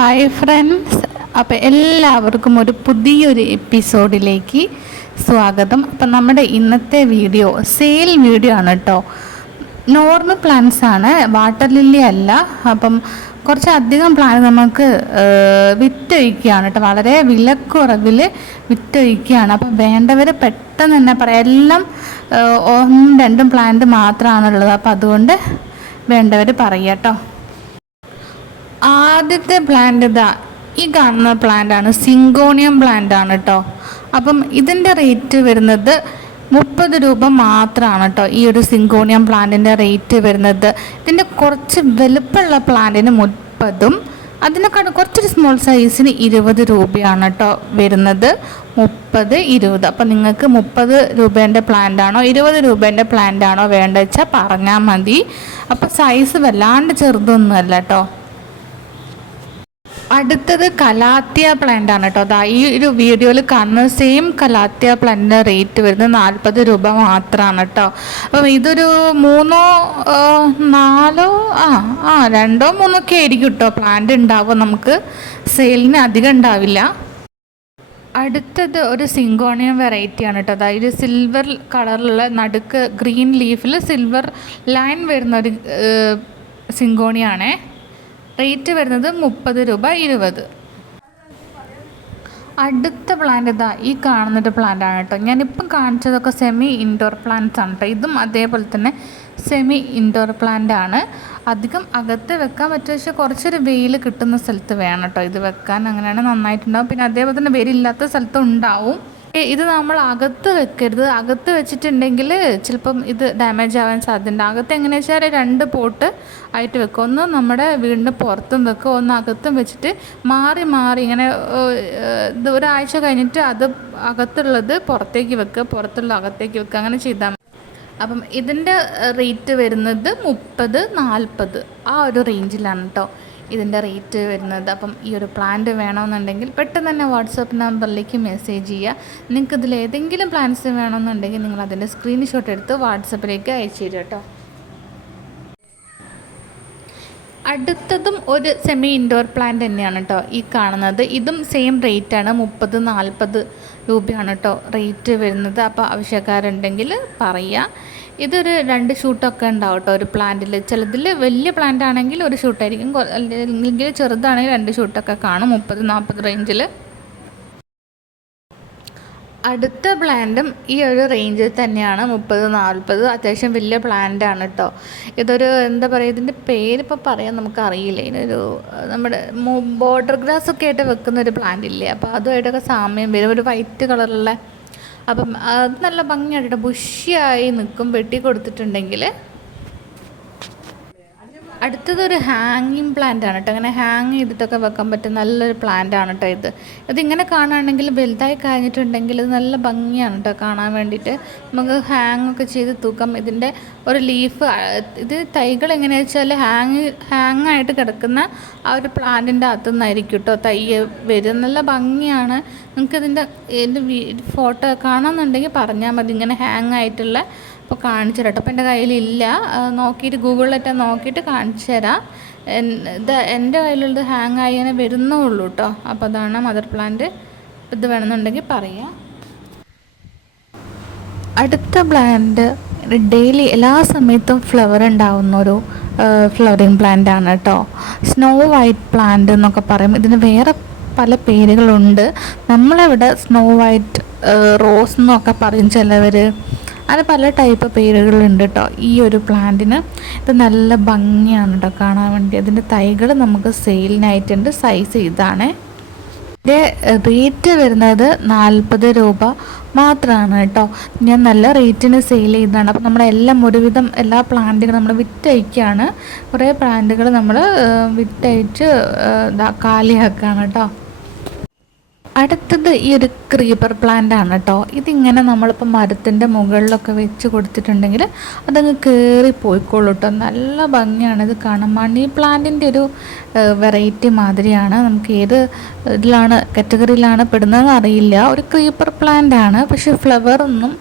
Hi friends. അപ്പോൾ എല്ലാവർക്കും ഒരു പുതിയൊരു എപ്പിസോഡിലേക്ക് സ്വാഗതം. അപ്പം നമ്മുടെ ഇന്നത്തെ വീഡിയോ സെയിൽ വീഡിയോ ആണ് കേട്ടോ നോർമൽ പ്ലാന്റ്സ് ആണ് വാട്ടർ ലില്ലി അല്ല. അപ്പം കുറച്ചധികം പ്ലാൻ നമുക്ക് വിറ്റൊഴിക്കുകയാണ് കേട്ടോ വളരെ വിലക്കുറവിൽ വിറ്റൊഴിക്കുകയാണ്. അപ്പം വേണ്ടവർ പെട്ടെന്ന് തന്നെ പറയാം. എല്ലാം ഒന്നും രണ്ടും പ്ലാന്റ് മാത്രമാണുള്ളത് അപ്പം അതുകൊണ്ട് വേണ്ടവർ പറയാം കേട്ടോ ആദ്യത്തെ പ്ലാന്റ് ഇതാ. ഈ കാണുന്ന പ്ലാന്റ് ആണ്. സിങ്കോണിയം പ്ലാന്റ് ആണ് കേട്ടോ അപ്പം ഇതിന്റെ റേറ്റ് വരുന്നത് മുപ്പത് രൂപ മാത്രമാണ് കേട്ടോ ഈ ഒരു സിങ്കോണിയം പ്ലാന്റിന്റെ റേറ്റ് വരുന്നത്. ഇതിന്റെ കുറച്ച് വലുപ്പമുള്ള പ്ലാന്റിന് മുപ്പതും അതിനേക്കാൾ കുറച്ചൊരു സ്മോൾ സൈസിന് ഇരുപത് രൂപയാണ് കേട്ടോ വരുന്നത്. മുപ്പത് ഇരുപത്. അപ്പം നിങ്ങൾക്ക് മുപ്പത് രൂപേന്റെ പ്ലാന്റ് ആണോ ഇരുപത് രൂപേന്റെ പ്ലാന്റ് ആണോ വേണ്ടത് വെച്ചാൽ പറഞ്ഞാൽ മതി. അപ്പോൾ സൈസ് വല്ലാണ്ട് ചെറുതൊന്നുമല്ല കേട്ടോ അടുത്തത് കലാത്തിയ പ്ലാന്റ് ആണ് കേട്ടോ. അതാ ഈ ഒരു വീഡിയോയിൽ കാണുന്ന സെയിം കലാത്തിയ പ്ലാന്റിന്റെ റേറ്റ് വരുന്നത് നാൽപ്പത് രൂപ മാത്രമാണ് കേട്ടോ. അപ്പം ഇതൊരു മൂന്നോ നാലോ ആ ആ രണ്ടോ മൂന്നോ ഒക്കെ ആയിരിക്കും കേട്ടോ പ്ലാന്റ് ഉണ്ടാവും നമുക്ക് സെയിലിന് അധികം ഉണ്ടാവില്ല. അടുത്തത് ഒരു സിങ്കോണിയം വെറൈറ്റി ആണ് കേട്ടോ. അതായത് സിൽവർ കളറിലുള്ള നടുക്ക് ഗ്രീൻ ലീഫിൽ സിൽവർ ലൈൻ വരുന്ന ഒരു സിങ്കോണിയാണേ. റേറ്റ് വരുന്നത് മുപ്പത് രൂപ ഇരുപത്. അടുത്ത പ്ലാന്റ് ഇതാ ഈ കാണുന്നൊരു പ്ലാന്റ് ആണ് കേട്ടോ ഞാനിപ്പം കാണിച്ചതൊക്കെ സെമി ഇൻഡോർ പ്ലാന്റ്സ് ആണ് കേട്ടോ ഇതും അതേപോലെ തന്നെ സെമി ഇൻഡോർ പ്ലാന്റ് ആണ്. അധികം അകത്ത് വെക്കാൻ പറ്റും പക്ഷേ കുറച്ചൊരു വെയിൽ കിട്ടുന്ന സ്ഥലത്ത് വേണം കേട്ടോ ഇത് വെക്കാൻ അങ്ങനെയാണ് നന്നായിട്ടുണ്ടാവും. പിന്നെ അതേപോലെ തന്നെ വെയിലില്ലാത്ത സ്ഥലത്തും ഉണ്ടാവും. ഇത് നമ്മൾ അകത്ത് വെക്കരുത്. അകത്ത് വെച്ചിട്ടുണ്ടെങ്കിൽ ചിലപ്പം ഇത് ഡാമേജ് ആവാൻ സാധ്യതയുണ്ട്. അകത്ത് എങ്ങനെ വെച്ചാൽ രണ്ട് പോട്ട് ആയിട്ട് വെക്കുക ഒന്ന് നമ്മുടെ വീടിന്റെ പുറത്തും വെക്കുക ഒന്ന് അകത്തും വെച്ചിട്ട് മാറി മാറി ഇങ്ങനെ ഇത് ഒരാഴ്ച കഴിഞ്ഞിട്ട് അത് അകത്തുള്ളത് പുറത്തേക്ക് വെക്കുക. പുറത്തുള്ള അകത്തേക്ക് വെക്കുക. അങ്ങനെ ചെയ്താൽ അപ്പം ഇതിന്റെ റേറ്റ് വരുന്നത് മുപ്പത് നാൽപ്പത് ആ ഒരു റേഞ്ചിലാണ് കേട്ടോ ഇതിന്റെ റേറ്റ് വരുന്നത്. അപ്പം ഈ ഒരു പ്ലാന്റ് വേണമെന്നുണ്ടെങ്കിൽ പെട്ടെന്ന് തന്നെ വാട്സപ്പ് നമ്പറിലേക്ക് മെസ്സേജ് ചെയ്യുക. നിങ്ങൾക്ക് ഇതിൽ ഏതെങ്കിലും പ്ലാൻസ് വേണമെന്നുണ്ടെങ്കിൽ നിങ്ങൾ അതിന്റെ സ്ക്രീൻഷോട്ട് എടുത്ത് വാട്സപ്പിലേക്ക് അയച്ചു തരിക കേട്ടോ. അടുത്തതും ഒരു സെമി ഇൻഡോർ പ്ലാന്റ് തന്നെയാണ് കേട്ടോ ഈ കാണുന്നത്. ഇതും സെയിം റേറ്റ് ആണ്. മുപ്പത് നാൽപ്പത് രൂപയാണ് കേട്ടോ റേറ്റ് വരുന്നത്. അപ്പോൾ ആവശ്യക്കാരുണ്ടെങ്കിൽ പറയുക. ഇതൊരു രണ്ട് ഷൂട്ടൊക്കെ ഉണ്ടാവും കേട്ടോ ഒരു പ്ലാന്റിൽ ചിലതിൽ വലിയ പ്ലാന്റ് ആണെങ്കിൽ ഒരു ഷൂട്ടായിരിക്കും. അല്ലെങ്കിൽ ചെറുതാണെങ്കിൽ രണ്ട് ഷൂട്ടൊക്കെ കാണും മുപ്പത് നാൽപ്പത് റേഞ്ചിൽ അടുത്ത പ്ലാന്റും ഈ ഒരു റേഞ്ചിൽ തന്നെയാണ്. മുപ്പത് നാൽപ്പത് അത്യാവശ്യം വലിയ പ്ലാന്റ് ആണ് കേട്ടോ ഇതൊരു എന്താ പറയുക ഇതിന്റെ പേരിപ്പോൾ പറയാൻ നമുക്ക് അറിയില്ല ഇതിനൊരു നമ്മുടെ ബോർഡർ ഗ്രാസ് ഒക്കെ ആയിട്ട് വെക്കുന്ന ഒരു പ്ലാന്റ് ഇല്ലേ? അപ്പോൾ അതുമായിട്ടൊക്കെ സാമ്യം വരും. ഒരു വൈറ്റ് കളറുള്ള അപ്പം അത് നല്ല ഭംഗിയായിട്ട് ബുഷിയായി നിൽക്കും വെട്ടി കൊടുത്തിട്ടുണ്ടെങ്കിൽ അടുത്തതൊരു ഹാങ്ങിങ് പ്ലാന്റ് ആണ് കേട്ടോ അങ്ങനെ ഹാങ് ചെയ്തിട്ടൊക്കെ വെക്കാൻ പറ്റുന്ന നല്ലൊരു പ്ലാന്റ് ആണ് കേട്ടോ ഇത്. ഇതിങ്ങനെ കാണുകയാണെങ്കിൽ വലുതായി കഴിഞ്ഞിട്ടുണ്ടെങ്കിൽ ഇത് നല്ല ഭംഗിയാണ് കേട്ടോ കാണാൻ വേണ്ടിയിട്ട്. നമുക്ക് ഹാങ് ഒക്കെ ചെയ്ത് തൂക്കാം. ഇതിന്റെ ഒരു ലീഫ് ഇത് തൈകൾ എങ്ങനെയാ വെച്ചാൽ ഹാങ് ഹാങ് ആയിട്ട് കിടക്കുന്ന ആ ഒരു പ്ലാന്റിന്റെ അകത്തുനിന്നായിരിക്കും കേട്ടോ തൈ വരും നല്ല ഭംഗിയാണ്. നിങ്ങൾക്ക് ഇതിന്റെ ഇതിന്റെ ഫോട്ടോ കാണാമെന്നുണ്ടെങ്കിൽ പറഞ്ഞാൽ മതി. ഇങ്ങനെ ഹാങ് ആയിട്ടുള്ള അപ്പോൾ കാണിച്ചു തരാം. അപ്പോൾ എന്റെ കയ്യിലില്ല. നോക്കിയിട്ട് ഗൂഗിളിലൊക്കെ നോക്കിയിട്ട് കാണിച്ചു തരാം. ഇത് എന്റെ കയ്യിലുള്ളത് ഹാങ് ആയി വരുന്നേ ഉള്ളൂ കേട്ടോ അപ്പോൾ അതാണ് മദർ പ്ലാന്റ് ഇത് വേണമെന്നുണ്ടെങ്കിൽ പറയാം. അടുത്ത പ്ലാന്റ് ഡെയിലി എല്ലാ സമയത്തും ഫ്ലവർ ഉണ്ടാവുന്നൊരു ഫ്ലവറിങ് പ്ലാന്റ് ആണ് കേട്ടോ സ്നോ വൈറ്റ് പ്ലാന്റ് എന്നൊക്കെ പറയും. ഇതിന് വേറെ പല പേരുകളുണ്ട്. നമ്മളിവിടെ സ്നോ വൈറ്റ് റോസ് എന്നൊക്കെ പറയും ചിലവർ അങ്ങനെ പല ടൈപ്പ് പേരുകളുണ്ട് കേട്ടോ ഈ ഒരു പ്ലാന്റിന് ഇത് നല്ല ഭംഗിയാണ് കേട്ടോ കാണാൻ വേണ്ടി. അതിന്റെ തൈകൾ നമുക്ക് സെയിലിനായിട്ടുണ്ട് സൈസ് ഇതാണ്. ഇതിന്റെ റേറ്റ് വരുന്നത് നാൽപ്പത് രൂപ മാത്രമാണ് കേട്ടോ ഞാൻ നല്ല റേറ്റിന് സെയിൽ ചെയ്തതാണ്. അപ്പോൾ നമ്മളെല്ലാം ഒരുവിധം എല്ലാ പ്ലാന്റുകളും നമ്മൾ വിറ്റയക്കുകയാണ് കുറേ പ്ലാന്റുകൾ നമ്മൾ വിറ്റയച്ച് കാലിയാക്കുകയാണ് കേട്ടോ അടുത്തത് ഈ ഒരു ക്രീപ്പർ പ്ലാന്റ് ആണ് കേട്ടോ ഇതിങ്ങനെ നമ്മളിപ്പോൾ മരത്തിന്റെ മുകളിലൊക്കെ വെച്ച് കൊടുത്തിട്ടുണ്ടെങ്കിൽ അതങ്ങ് കയറി പോയിക്കോളൂ കേട്ടോ നല്ല ഭംഗിയാണ്. ഇത് കാണാൻ മണി പ്ലാന്റിന്റെ ഒരു വെറൈറ്റി മാതിരിയാണ്. നമുക്ക് ഏത് ഇതിലാണ് കാറ്റഗറിയിലാണ് പെടുന്നതെന്ന് അറിയില്ല. ഒരു ക്രീപ്പർ പ്ലാന്റ് ആണ്. പക്ഷേ ഫ്ലവർ ഒന്നും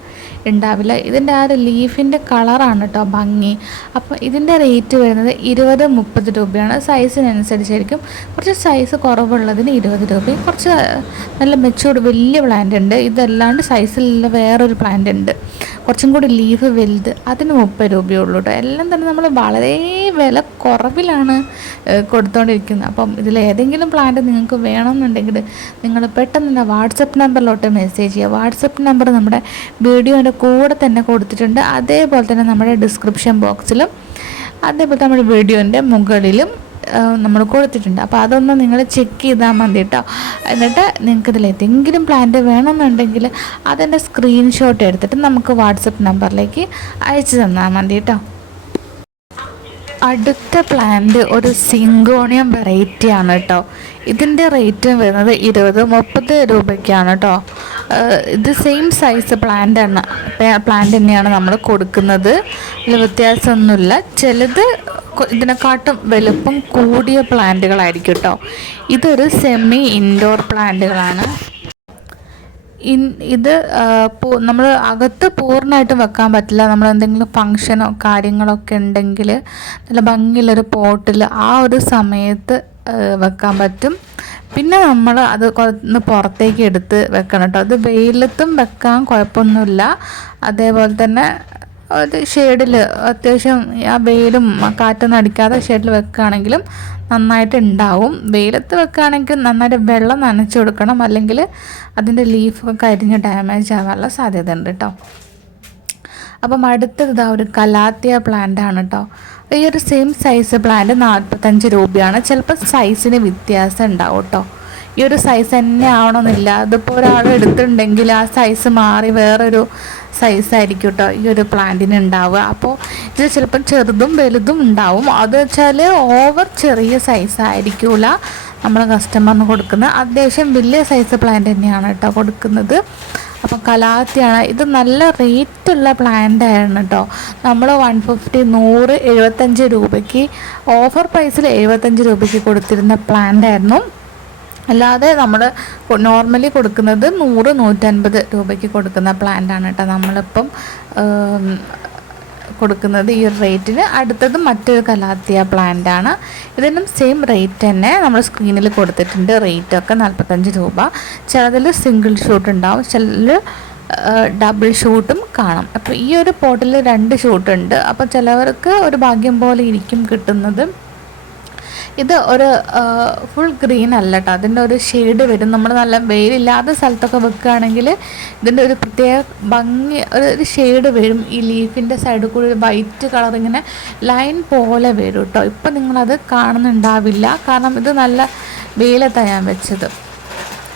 ഉണ്ടാവില്ല. ഇതിന്റെ ആ ഒരു ലീഫിന്റെ കളറാണ് കേട്ടോ ഭംഗി. അപ്പോൾ ഇതിന്റെ റേറ്റ് വരുന്നത് ഇരുപത് മുപ്പത് രൂപയാണ്. സൈസിനനുസരിച്ചായിരിക്കും കുറച്ച് സൈസ് കുറവുള്ളതിന് ഇരുപത് രൂപയും കുറച്ച് നല്ല മെച്ചൂർഡ് വലിയ പ്ലാന്റ് ഉണ്ട്. ഇതല്ലാണ്ട് സൈസിലുള്ള വേറൊരു പ്ലാന്റ് ഉണ്ട്. കുറച്ചും കൂടി ലീവ് വലുത് അതിന് മുപ്പത് രൂപയേ ഉള്ളൂ കേട്ടോ എല്ലാം തന്നെ നമ്മൾ വളരെ വില കുറവിലാണ് കൊടുത്തുകൊണ്ടിരിക്കുന്നത് അപ്പം ഇതിൽ ഏതെങ്കിലും പ്ലാന്റ് നിങ്ങൾക്ക് വേണമെന്നുണ്ടെങ്കിൽ നിങ്ങൾ പെട്ടെന്ന് തന്നെ വാട്സപ്പ് നമ്പറിലോട്ട് മെസ്സേജ് ചെയ്യുക. വാട്സപ്പ് നമ്പർ നമ്മുടെ വീഡിയോന്റെ കൂടെ തന്നെ കൊടുത്തിട്ടുണ്ട്. അതേപോലെ തന്നെ നമ്മുടെ ഡിസ്ക്രിപ്ഷൻ ബോക്സിലും അതേപോലെ നമ്മുടെ വീഡിയോന്റെ മുകളിലും നമ്മൾ കൊടുത്തിട്ടുണ്ട്. അപ്പോൾ അതൊന്ന് നിങ്ങൾ ചെക്ക് ചെയ്താൽ മതി കേട്ടോ എന്നിട്ട് നിങ്ങൾക്ക് ഇതിൽ ഏതെങ്കിലും പ്ലാന്റ് വേണമെന്നുണ്ടെങ്കിൽ അതിന്റെ സ്ക്രീൻഷോട്ട് എടുത്തിട്ട് നമുക്ക് വാട്സപ്പ് നമ്പറിലേക്ക് അയച്ചു തന്നാൽ മതി കേട്ടോ അടുത്ത പ്ലാന്റ് ഒരു സിങ്കോണിയം വെറൈറ്റി ആണ് കേട്ടോ ഇതിന്റെ റേറ്റ് വരുന്നത് ഇരുപത് മുപ്പത് രൂപയ്ക്കാണ് കേട്ടോ ഇത് സെയിം സൈസ് പ്ലാന്റ് ആണ്. പ്ലാന്റ് തന്നെയാണ് നമ്മൾ കൊടുക്കുന്നത്. അതിൽ വ്യത്യാസമൊന്നുമില്ല. ചിലത് ഇതിനെക്കാട്ടും വലുപ്പം കൂടിയ പ്ലാന്റുകളായിരിക്കും കേട്ടോ ഇതൊരു സെമി ഇൻഡോർ പ്ലാന്റുകളാണ് ഇൻ ഇത് നമ്മൾ അകത്ത് പൂർണമായിട്ടും വെക്കാൻ പറ്റില്ല. നമ്മൾ എന്തെങ്കിലും ഫങ്ഷനോ കാര്യങ്ങളൊക്കെ ഉണ്ടെങ്കിൽ നല്ല ഭംഗിയുള്ളൊരു പോട്ടിൽ ആ ഒരു സമയത്ത് വെക്കാൻ പറ്റും. പിന്നെ നമ്മൾ അത് ഒന്ന് പുറത്തേക്ക് എടുത്ത് വെക്കണം കേട്ടോ. അത് വെയിലത്തും വെക്കാൻ കുഴപ്പമൊന്നുമില്ല. അതേപോലെ തന്നെ ഒരു ഷെയ്ഡിൽ അത്യാവശ്യം ആ വെയിലും കാറ്റൊന്നും അടിക്കാതെ ഷെയ്ഡിൽ വെക്കുകയാണെങ്കിലും നന്നായിട്ട് ഉണ്ടാവും. വെയിലത്ത് വെക്കുകയാണെങ്കിൽ നന്നായിട്ട് വെള്ളം നനച്ചു കൊടുക്കണം. അല്ലെങ്കിൽ അതിന്റെ ലീഫൊക്കെ കരിഞ്ഞ് ഡാമേജ് ആവാനുള്ള സാധ്യത ഉണ്ട് കേട്ടോ. അപ്പം അടുത്തത് ഒരു കലാത്തിയ പ്ലാന്റ് ആണ് കേട്ടോ. ഈ ഒരു സെയിം സൈസ് പ്ലാന്റ് നാൽപ്പത്തഞ്ച് രൂപയാണ് ചിലപ്പോൾ സൈസിന് വ്യത്യാസം ഉണ്ടാവും കേട്ടോ ഈ ഒരു സൈസ് തന്നെ ആവണമെന്നില്ല അതിപ്പോൾ ഒരാൾ എടുത്തിട്ടുണ്ടെങ്കിൽ ആ സൈസ് മാറി വേറൊരു സൈസായിരിക്കും കേട്ടോ ഈ ഒരു പ്ലാന്റിന് ഉണ്ടാവുക. അപ്പോൾ ഇത് ചിലപ്പം ചെറുതും വലുതും ഉണ്ടാവും. അത് വെച്ചാൽ ഓവർ ചെറിയ സൈസ് ആയിരിക്കില്ല നമ്മൾ കസ്റ്റമറിന് കൊടുക്കുന്നത്. അത്യാവശ്യം വലിയ സൈസ് പ്ലാന്റ് തന്നെയാണ് കേട്ടോ കൊടുക്കുന്നത്. അപ്പം കലാത്തിയാണ്. ഇത് നല്ല റേറ്റുള്ള പ്ലാന്റ് ആയിരുന്നു കേട്ടോ നമ്മൾ വൺ ഫിഫ്റ്റി നൂറ് എഴുപത്തഞ്ച് രൂപയ്ക്ക് ഓഫർ പ്രൈസിൽ എഴുപത്തഞ്ച് രൂപയ്ക്ക് കൊടുത്തിരുന്ന പ്ലാന്റ് ആയിരുന്നു. അല്ലാതെ നമ്മൾ നോർമലി കൊടുക്കുന്നത് നൂറ് നൂറ്റൻപത് രൂപയ്ക്ക് കൊടുക്കുന്ന പ്ലാന്റാണ് കേട്ടോ നമ്മളിപ്പം കൊടുക്കുന്നത് ഈ ഒരു റേറ്റിന് അടുത്തത് മറ്റൊരു കലാത്തിയ പ്ലാന്റ് ആണ്. ഇതിനും സെയിം റേറ്റ് തന്നെ നമ്മൾ സ്ക്രീനിൽ കൊടുത്തിട്ടുണ്ട്. റേറ്റ് ഒക്കെ നാൽപ്പത്തഞ്ച് രൂപ. ചിലതിൽ സിംഗിൾ ഷൂട്ട് ഉണ്ടാവും. ചിലതിൽ ഡബിൾ ഷൂട്ടും കാണും. അപ്പോൾ ഈ ഒരു പോട്ടിൽ രണ്ട് ഷൂട്ടുണ്ട് അപ്പോൾ ചിലവർക്ക് ഒരു ഭാഗ്യം പോലെ ഇരിക്കും കിട്ടുന്നത്. ഇത് ഒരു ഫുൾ ഗ്രീൻ അല്ല കേട്ടോ അതിന്റെ ഒരു ഷെയ്ഡ് വരും. നമ്മൾ നല്ല വെയിലില്ലാത്ത സ്ഥലത്തൊക്കെ വെക്കുകയാണെങ്കിൽ ഇതിന്റെ ഒരു പ്രത്യേക ഭംഗി ഒരു ഷെയ്ഡ് വരും. ഈ ലീഫിന്റെ സൈഡിൽ കൂടി വൈറ്റ് കളർ ഇങ്ങനെ ലൈൻ പോലെ വരും കേട്ടോ ഇപ്പം നിങ്ങളത് കാണുന്നുണ്ടാവില്ല. കാരണം ഇത് നല്ല വെയിലത്താണ് ഞാൻ വെച്ചത്.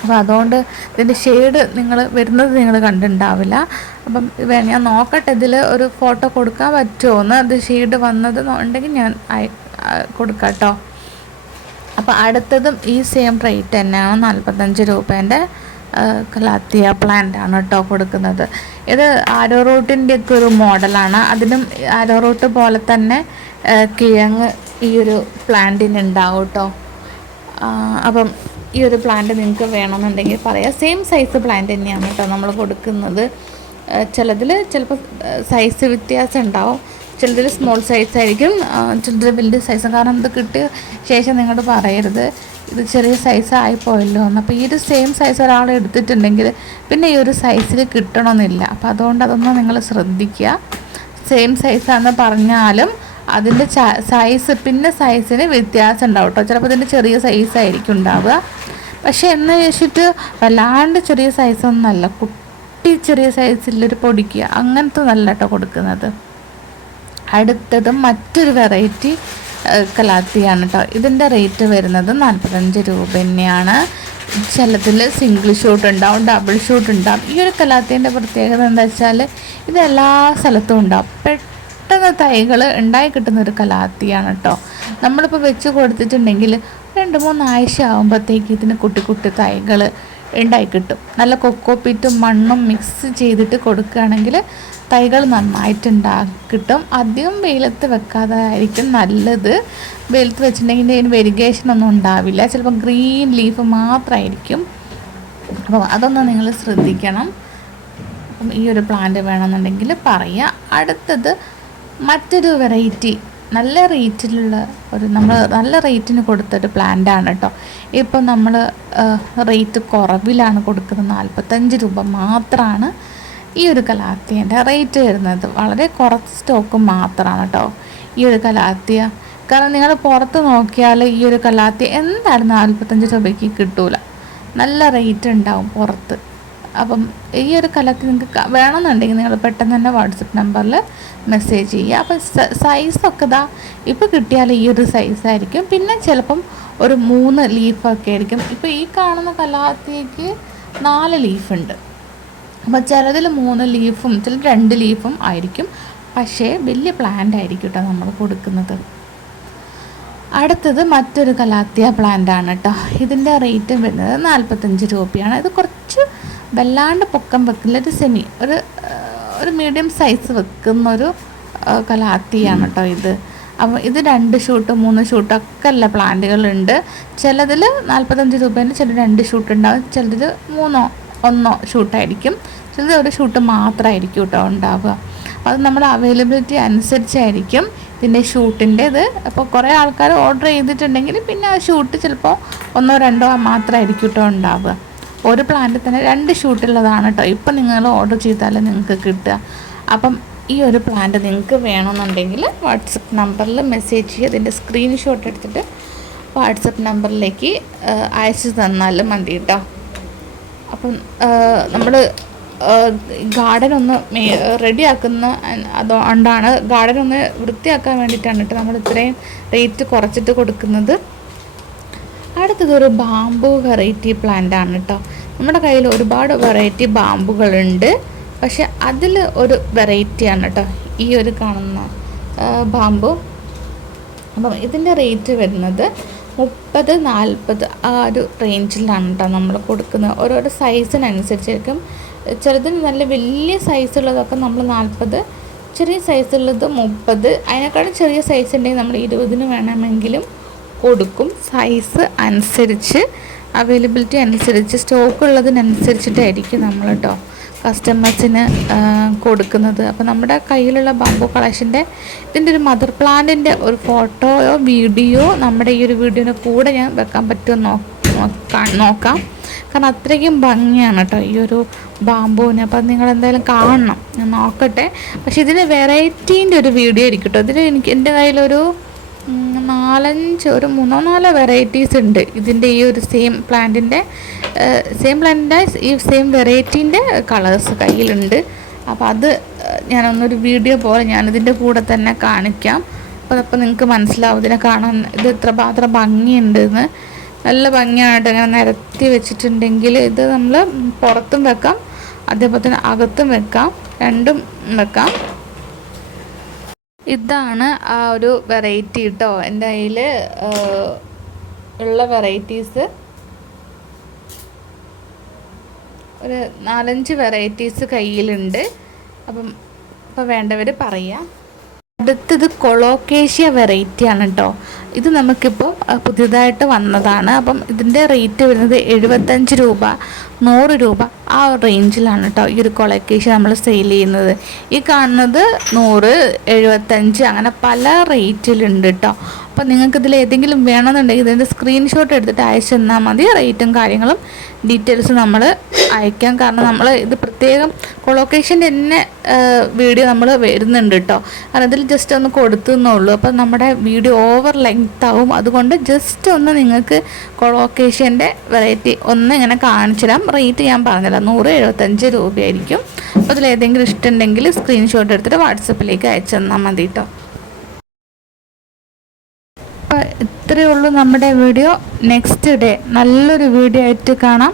അപ്പോൾ അതുകൊണ്ട് ഇതിന്റെ ഷെയ്ഡ് നിങ്ങൾ വരുന്നത് നിങ്ങൾ കണ്ടിട്ടുണ്ടാവില്ല. അപ്പം ഞാൻ നോക്കട്ടെ ഇതിൽ ഒരു ഫോട്ടോ കൊടുക്കാൻ പറ്റുമോ? എന്ന് അത് ഷെയ്ഡ് വന്നത് ഉണ്ടെങ്കിൽ ഞാൻ കൊടുക്കാം കേട്ടോ അപ്പോൾ അടുത്തതും ഈ സെയിം റേറ്റ് തന്നെയാണ് നാൽപ്പത്തഞ്ച് രൂപേന്റെ കലാത്തിയ പ്ലാന്റ് ആണ് കേട്ടോ കൊടുക്കുന്നത്. ഇത് ആരോ റൂട്ടിന്റെ ഒക്കെ ഒരു മോഡലാണ് അതിനും ആരോ റൂട്ട് പോലെ തന്നെ കിഴങ്ങ് ഈ ഒരു പ്ലാന്റിന് ഉണ്ടാവും കേട്ടോ അപ്പം ഈ ഒരു പ്ലാന്റ് നിങ്ങൾക്ക് വേണമെന്നുണ്ടെങ്കിൽ പറയാം. സെയിം സൈസ് പ്ലാന്റ് തന്നെയാണ് കേട്ടോ നമ്മൾ കൊടുക്കുന്നത്. ചിലതിൽ ചിലപ്പോൾ സൈസ് വ്യത്യാസം ഉണ്ടാവും. ചിലതിൽ സ്മോൾ സൈസ് ആയിരിക്കും. ചിലതിൽ വലിയ സൈസ് കാരണം ഇത് കിട്ടിയ ശേഷം നിങ്ങളോട് പറയരുത്. ഇത് ചെറിയ സൈസ് ആയിപ്പോയല്ലോ എന്ന്. അപ്പോൾ ഈ ഒരു സെയിം സൈസ് ഒരാൾ എടുത്തിട്ടുണ്ടെങ്കിൽ പിന്നെ ഈ ഒരു സൈസിൽ കിട്ടണമെന്നില്ല അപ്പോൾ അതുകൊണ്ട് അതൊന്നും നിങ്ങൾ ശ്രദ്ധിക്കുക. സെയിം സൈസാണെന്ന് പറഞ്ഞാലും അതിന്റെ സൈസ് പിന്നെ സൈസിന് വ്യത്യാസം ഉണ്ടാവും കേട്ടോ. ചിലപ്പോൾ ഇതിന്റെ ചെറിയ സൈസ് ആയിരിക്കും ഉണ്ടാവുക. പക്ഷേ എന്ന് വെച്ചിട്ട് വല്ലാണ്ട് ചെറിയ സൈസൊന്നുമല്ല കുട്ടി ചെറിയ സൈസിലൊരു പൊടിക്കുക അങ്ങനത്തെ നല്ല കേട്ടോ കൊടുക്കുന്നത്. അടുത്തത് മറ്റൊരു വെറൈറ്റി കലാത്തിയാണ് കേട്ടോ ഇതിന്റെ റേറ്റ് വരുന്നത് നാൽപ്പത്തഞ്ച് രൂപ തന്നെയാണ്. ചിലതിൽ സിംഗിൾ ഷൂട്ട് ഉണ്ടാവും ഡബിൾ ഷൂട്ട് ഉണ്ടാവും. ഈ ഒരു കലാത്തിന്റെ പ്രത്യേകത എന്താ വെച്ചാൽ ഇത് എല്ലാ സ്ഥലത്തും ഉണ്ടാവും. പെട്ടെന്ന് തൈകൾ ഉണ്ടായി കിട്ടുന്ന ഒരു കലാത്തിയാണ് കേട്ടോ നമ്മളിപ്പോൾ വെച്ച് കൊടുത്തിട്ടുണ്ടെങ്കിൽ രണ്ട് മൂന്നാഴ്ച ആകുമ്പോഴത്തേക്ക് ഇതിന് കുട്ടി കുട്ടി തൈകൾ ഉണ്ടായി കിട്ടും. നല്ല കൊക്കോപ്പിറ്റും മണ്ണും മിക്സ് ചെയ്തിട്ട് കൊടുക്കുകയാണെങ്കിൽ തൈകൾ നന്നായിട്ടുണ്ടാകും കിട്ടും. അധികം വെയിലത്ത് വെക്കാതെ ആയിരിക്കും നല്ലത്. വെയിലത്ത് വെച്ചിട്ടുണ്ടെങ്കിൽ വെരിഗേഷൻ ഒന്നും ഉണ്ടാവില്ല. ചിലപ്പോൾ ഗ്രീൻ ലീഫ് മാത്രമായിരിക്കും അപ്പോൾ അതൊന്ന് നിങ്ങൾ ശ്രദ്ധിക്കണം. അപ്പം ഈ ഒരു പ്ലാന്റ് വേണമെന്നുണ്ടെങ്കിൽ പറയുക അടുത്തത് മറ്റൊരു വെറൈറ്റി നല്ല റേറ്റിലുള്ള ഒരു നമ്മൾ നല്ല റേറ്റിന് കൊടുത്തൊരു പ്ലാന്റാണ് കേട്ടോ ഇപ്പം നമ്മൾ റേറ്റ് കുറവിലാണ് കൊടുക്കുന്നത് നാൽപ്പത്തഞ്ച് രൂപ മാത്രമാണ് ഈ ഒരു കലാത്തിയന്റെ റേറ്റ് വരുന്നത്. വളരെ കുറച്ച് സ്റ്റോക്ക് മാത്രമാണ് കേട്ടോ ഈ ഒരു കലാത്തിയ. കാരണം നിങ്ങൾ പുറത്ത് നോക്കിയാൽ ഈ ഒരു കലാത്തിയ എന്തായാലും നാൽപ്പത്തഞ്ച് രൂപയ്ക്ക് കിട്ടൂല. നല്ല റേറ്റ് ഉണ്ടാവും പുറത്ത്. അപ്പം ഈ ഒരു കലത്തിൽ നിങ്ങൾക്ക് വേണമെന്നുണ്ടെങ്കിൽ നിങ്ങൾ പെട്ടെന്ന് തന്നെ വാട്സപ്പ് നമ്പറിൽ മെസ്സേജ് ചെയ്യുക. അപ്പം സൈസൊക്കെ ഇതാ ഇപ്പോൾ കിട്ടിയാൽ ഈ ഒരു സൈസായിരിക്കും പിന്നെ ചിലപ്പം ഒരു മൂന്ന് ലീഫൊക്കെ ആയിരിക്കും. ഇപ്പോൾ ഈ കാണുന്ന കലാത്തിക്ക് നാല് ലീഫുണ്ട് അപ്പോൾ ചിലതിൽ മൂന്ന് ലീഫും ചില രണ്ട് ലീഫും ആയിരിക്കും. പക്ഷേ വലിയ പ്ലാന്റ് ആയിരിക്കും കേട്ടോ നമ്മൾ കൊടുക്കുന്നത്. അടുത്തത് മറ്റൊരു കലാത്തിയ പ്ലാന്റ് ആണ് കേട്ടോ ഇതിന്റെ റേറ്റ് വരുന്നത് നാൽപ്പത്തഞ്ച് രൂപയാണ്. ഇത് കുറച്ച് വല്ലാണ്ട് പൊക്കം വെക്കില്ല ഒരു സെമി ഒരു ഒരു മീഡിയം സൈസ് വെക്കുന്ന ഒരു കലാത്തിയാണ് കേട്ടോ ഇത്. അപ്പം ഇത് രണ്ട് ഷൂട്ട് മൂന്ന് ഷൂട്ടൊക്കെ അല്ല പ്ലാന്റുകളുണ്ട് ചിലതിൽ നാൽപ്പത്തഞ്ച് രൂപേന്റെ ചില രണ്ട് ഷൂട്ട് ഉണ്ടാവും. ചിലതിൽ മൂന്നോ ഒന്നോ ഷൂട്ടായിരിക്കും ചിലത് ഒരു ഷൂട്ട് മാത്രമായിരിക്കും കേട്ടോ ഉണ്ടാവുക. അത് നമ്മുടെ അവൈലബിലിറ്റി അനുസരിച്ചായിരിക്കും ഇതിന്റെ ഷൂട്ടിന്റെ ഇത് അപ്പോൾ കുറേ ആൾക്കാർ ഓർഡർ ചെയ്തിട്ടുണ്ടെങ്കിൽ പിന്നെ ആ ഷൂട്ട് ചിലപ്പോൾ ഒന്നോ രണ്ടോ മാത്രമായിരിക്കും കേട്ടോ ഉണ്ടാവുക. ഒരു പ്ലാന്റിൽ തന്നെ രണ്ട് ഷൂട്ടുള്ളതാണ് കേട്ടോ ഇപ്പം നിങ്ങൾ ഓർഡർ ചെയ്താൽ നിങ്ങൾക്ക് കിട്ടുക. അപ്പം ഈ ഒരു പ്ലാന്റ് നിങ്ങൾക്ക് വേണമെന്നുണ്ടെങ്കിൽ വാട്സപ്പ് നമ്പറിൽ മെസ്സേജ് ചെയ്യുക അതിന്റെ സ്ക്രീൻഷോട്ട് എടുത്തിട്ട് വാട്സപ്പ് നമ്പറിലേക്ക് അയച്ചു തന്നാലും മതി കേട്ടോ അപ്പം നമ്മൾ ഗാർഡൻ ഒന്ന് റെഡിയാക്കുന്ന അതുകൊണ്ടാണ് ഗാർഡൻ ഒന്ന് വൃത്തിയാക്കാൻ വേണ്ടിയിട്ടാണ് കേട്ടോ നമ്മൾ ഇത്രയും റേറ്റ് കുറച്ചിട്ട് കൊടുക്കുന്നത്. അടുത്തത് ഒരു ബാമ്പു വെറൈറ്റി പ്ലാന്റ് ആണ് കേട്ടോ നമ്മുടെ കയ്യിൽ ഒരുപാട് വെറൈറ്റി ബാമ്പുകളുണ്ട് പക്ഷെ അതിൽ ഒരു വെറൈറ്റിയാണ് കേട്ടോ ഈ ഒരു കാണുന്ന ബാമ്പു അപ്പം ഇതിന്റെ റേറ്റ് വരുന്നത് മുപ്പത് നാൽപ്പത് ആ ഒരു റേഞ്ചിലാണ് കേട്ടോ നമ്മൾ കൊടുക്കുന്നത് ഓരോരോ സൈസിനനുസരിച്ചായിരിക്കും ചെറുതിന് നല്ല വലിയ സൈസുള്ളതൊക്കെ നമ്മൾ നാൽപ്പത് ചെറിയ സൈസുള്ളത് മുപ്പത്. അതിനേക്കാളും ചെറിയ സൈസ് ഉണ്ടെങ്കിൽ നമ്മൾ ഇരുപതിന് വേണമെങ്കിലും കൊടുക്കും. സൈസ് അനുസരിച്ച് അവൈലബിലിറ്റി അനുസരിച്ച് സ്റ്റോക്ക് ഉള്ളതിനനുസരിച്ചിട്ടായിരിക്കും നമ്മൾ കേട്ടോ കസ്റ്റമേഴ്സിന് കൊടുക്കുന്നത്. അപ്പോൾ നമ്മുടെ കയ്യിലുള്ള ബാമ്പു കളക്ഷന്റെ ഇതിന്റെ ഒരു മദർ പ്ലാന്റിന്റെ ഒരു ഫോട്ടോയോ വീഡിയോ നമ്മുടെ ഈ ഒരു വീഡിയോയുടെ കൂടെ ഞാൻ വെക്കാൻ പറ്റുമോ നോക്കാം കാരണം അത്രയ്ക്കും ഭംഗിയാണ് കേട്ടോ ഈ ഒരു ബാമ്പുവിന് അപ്പം നിങ്ങൾ എന്തായാലും കാണണം. ഞാൻ നോക്കട്ടെ. പക്ഷെ ഇതിന് വെറൈറ്റീന്റെ ഒരു വീഡിയോ ആയിരിക്കും കേട്ടോ ഇതിൽ എനിക്ക് എന്റെ കയ്യിലൊരു നാലഞ്ച് ഒരു മൂന്നോ നാലോ വെറൈറ്റീസ് ഉണ്ട്. ഇതിന്റെ ഈ ഒരു സെയിം പ്ലാന്റിന്റെ സെയിം പ്ലാന്റിന്റെ ഈ സെയിം വെറൈറ്റീന്റെ കളേഴ്സ് കയ്യിലുണ്ട്. അപ്പോൾ അത് ഞാനൊന്നൊരു വീഡിയോ പോലെ ഞാനിതിന്റെ കൂടെ തന്നെ കാണിക്കാം. അപ്പോൾ അപ്പോൾ നിങ്ങൾക്ക് മനസ്സിലാവും ഇതിനെ കാണാൻ ഇത് ഇത്ര മാത്രം ഭംഗിയുണ്ടെന്ന്. നല്ല ഭംഗിയായിട്ട് ഇങ്ങനെ നിരത്തി വെച്ചിട്ടുണ്ടെങ്കിൽ ഇത് നമ്മൾ പുറത്തും വെക്കാം. അതേപോലെ തന്നെ അകത്തും വെക്കാം. രണ്ടും വെക്കാം. ഇതാണ് ആ ഒരു വെറൈറ്റി കേട്ടോ എന്റെ കയ്യിൽ ഉള്ള വെറൈറ്റീസ് ഒരു നാലഞ്ച് വെറൈറ്റീസ് കയ്യിലുണ്ട്. അപ്പം ഇപ്പം വേണ്ടവർ പറയാം. അടുത്തത് കൊളോക്കേഷ്യ വെറൈറ്റി ആണ് കേട്ടോ ഇത് നമുക്കിപ്പോൾ പുതിയതായിട്ട് വന്നതാണ്. അപ്പം ഇതിന്റെ റേറ്റ് വരുന്നത് എഴുപത്തഞ്ച് രൂപ നൂറ് രൂപ ആ റേഞ്ചിലാണ് കേട്ടോ ഈ ഒരു കൊളക്കേഷൻ നമ്മൾ സെയിൽ ചെയ്യുന്നത്. ഈ കാണുന്നത് നൂറ് എഴുപത്തഞ്ച് അങ്ങനെ പല റേറ്റിലുണ്ട് കേട്ടോ അപ്പോൾ നിങ്ങൾക്ക് ഇതിൽ ഏതെങ്കിലും വേണമെന്നുണ്ടെങ്കിൽ ഇതിന്റെ സ്ക്രീൻഷോട്ട് എടുത്തിട്ട് അയച്ചു തന്നാൽ മതി. റേറ്റും കാര്യങ്ങളും ഡീറ്റെയിൽസ് നമ്മൾ അയക്കാം. കാരണം നമ്മൾ ഇത് പ്രത്യേകം കൊളോക്കേഷന്റെ തന്നെ വീഡിയോ നമ്മൾ വരുന്നുണ്ട് കേട്ടോ കാരണം ഇതിൽ ജസ്റ്റ് ഒന്ന് കൊടുത്തു എന്നുള്ളൂ. അപ്പം നമ്മുടെ വീഡിയോ ഓവർ ലെങ്ത് ആവും. അതുകൊണ്ട് ജസ്റ്റ് ഒന്ന് നിങ്ങൾക്ക് കൊളോക്കേഷന്റെ വെറൈറ്റി ഒന്ന് ഇങ്ങനെ കാണിച്ചു തരാം. റേറ്റ് ഞാൻ പറഞ്ഞുതരാം. നൂറ് എഴുപത്തഞ്ച് രൂപയായിരിക്കും. അപ്പോൾ ഇതിലേതെങ്കിലും ഇഷ്ടമുണ്ടെങ്കിൽ സ്ക്രീൻഷോട്ട് എടുത്തിട്ട് വാട്സപ്പിലേക്ക് അയച്ചു തന്നാൽ മതി കേട്ടോ അപ്പോൾ ഇത്രയേ ഉള്ളൂ നമ്മുടെ വീഡിയോ. നെക്സ്റ്റ് ഡേ നല്ലൊരു വീഡിയോ ആയിട്ട് കാണാം.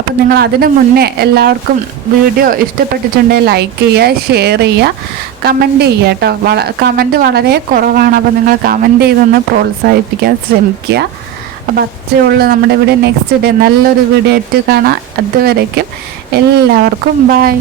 അപ്പം നിങ്ങൾ അതിന് മുന്നേ എല്ലാവർക്കും വീഡിയോ ഇഷ്ടപ്പെട്ടിട്ടുണ്ടെങ്കിൽ ലൈക്ക് ചെയ്യുക ഷെയർ ചെയ്യുക കമന്റ് ചെയ്യുക കേട്ടോ വള കമന്റ് വളരെ കുറവാണ്. അപ്പോൾ നിങ്ങൾ കമന്റ് ചെയ്തൊന്ന് പ്രോത്സാഹിപ്പിക്കാൻ ശ്രമിക്കുക. അപ്പോൾ അത്രയേ ഉള്ളൂ നമ്മുടെ വീഡിയോ. നെക്സ്റ്റ് ഡേ നല്ലൊരു വീഡിയോ ആയിട്ട് കാണാം. അതുവരേക്കും എല്ലാവർക്കും ബൈ